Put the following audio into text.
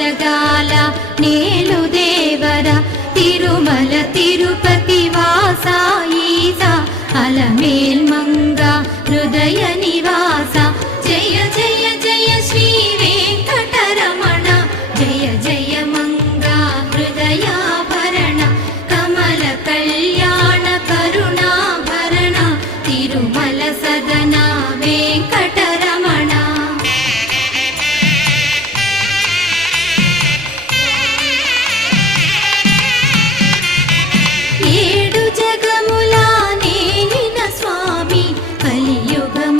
జగాల నేలు దేవర తిరుమల తిరుపతి వాసా ఈసా అలమేల్ మంగ హృదయ నివాస జయ జయ జయ శ్రీ వెంకటరమణ జయ జయ మంగ హృదయాభరణ కమల కళ్యాణ కరుణాభరణ తిరుమల సదన వెంకటరమణ. ఏడు జగములా నేలిన స్వామి కలియుగమ